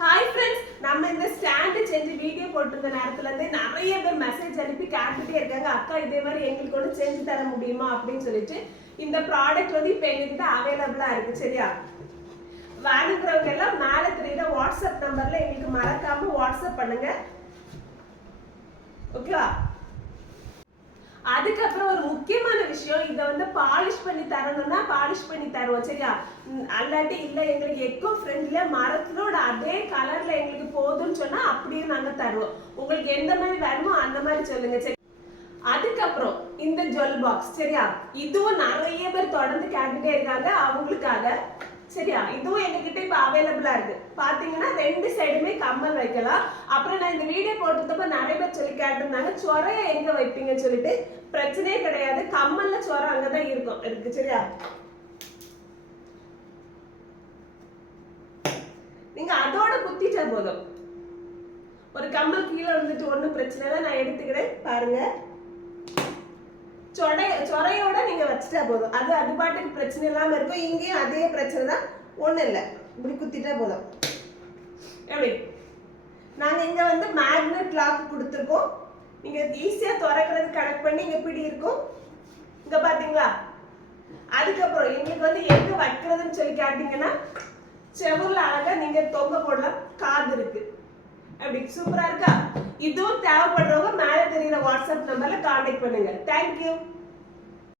Hi friends நம்ம இந்த stand செஞ்சு வீடியோ போட்டிருந்த நேரத்துல இருந்து நிறைய பேர் மெசேஜ் அனுப்பி கேட்டுட்டே இருக்காங்க. அக்கா இதே மாதிரி எங்களுக்கு கூட செஞ்சு தர முடியுமா அப்படின்னு சொல்லிட்டு இந்த ப்ராடக்ட் வந்து இப்போ எங்ககிட்ட அவைலபிளா இருக்கு சரியா? வேணுங்கிறவங்க எல்லாம் மேலே தெரியுற வாட்ஸ்அப் நம்பர்ல எங்களுக்கு மறக்காம வாட்ஸ்அப் பண்ணுங்க. ஓகேவா அதுக்கப்புறம் ஒரு முக்கியமான விஷயம். இதை வந்து பாலிஷ் பண்ணி தரணும்னா பாலிஷ் பண்ணி தருவோம் சரியா? அல்லாட்டி இல்லை எங்களுக்கு எக்கோ ஃப்ரெண்ட்ல மரத்தினோட அதே கலர்ல எங்களுக்கு போதும்னு சொன்னா அப்படியே நாங்க தருவோம். உங்களுக்கு எந்த மாதிரி வேணுமோ அந்த மாதிரி சொல்லுங்க சரி? அதுக்கப்புறம் இந்த ஜுவல் பாக்ஸ் சரியா? இதுவும் நிறைய பேர் தொடர்ந்து கேட்டுட்டே இருக்காங்க. அவங்களுக்காக சரியா? இதுவும் எங்ககிட்ட இப்ப அவைலபிளா இருக்கு. பாத்தீங்கன்னா ரெண்டு சைடுமே கம்மல் வைக்கலாம். அப்புறம் நான் இந்த வீடியோ போட்டதப்ப நிறைய பேர் சொல்லி கேட்டிருந்தாங்க சொரைய எங்க வைப்பீங்கன்னு சொல்லிட்டு. பிரச்சனையே கிடையாது. கம்மல்ல சொரை அங்கதான் இருக்கும். இருக்கு சரியா? நீங்க அதோட குத்திட்டா போதும். ஒரு கம்மல் கீழே வந்துட்டு ஒண்ணும் பிரச்சனை இல்லை. நான் எடுத்துக்கிறேன். பாருங்க. சொடை சொரையோட நீங்க வச்சுட்டா போதும். அது அது பாட்டுக்கு பிரச்சனை இல்லாம இருக்கும். இங்கேயும் அதே பிரச்சனை தான். ஒன்றும் இல்லை. இப்படி குத்திட்டா போதும். எப்படி? நாங்க இங்க வந்து மேக்னெட் லாக் கொடுத்துருக்கோம். நீங்க ஈஸியா திறக்கிறது கனெக்ட் பண்ணி இங்க பிடி இருக்கும். இங்க பாத்தீங்களா? அதுக்கப்புறம் எங்களுக்கு வந்து எங்க வைக்கிறதுன்னு சொல்லி கேட்டீங்கன்னா செவுர்ல அழகா நீங்க தொங்க போடலாம். காது இருக்கு. அப்படி. சூப்பரா இருக்கா? இதுவும் தேவைப்படுறவங்க மேல தெரியுற வாட்ஸ்அப் நம்பர்ல கான்டாக்ட் பண்ணுங்க. தேங்க்யூ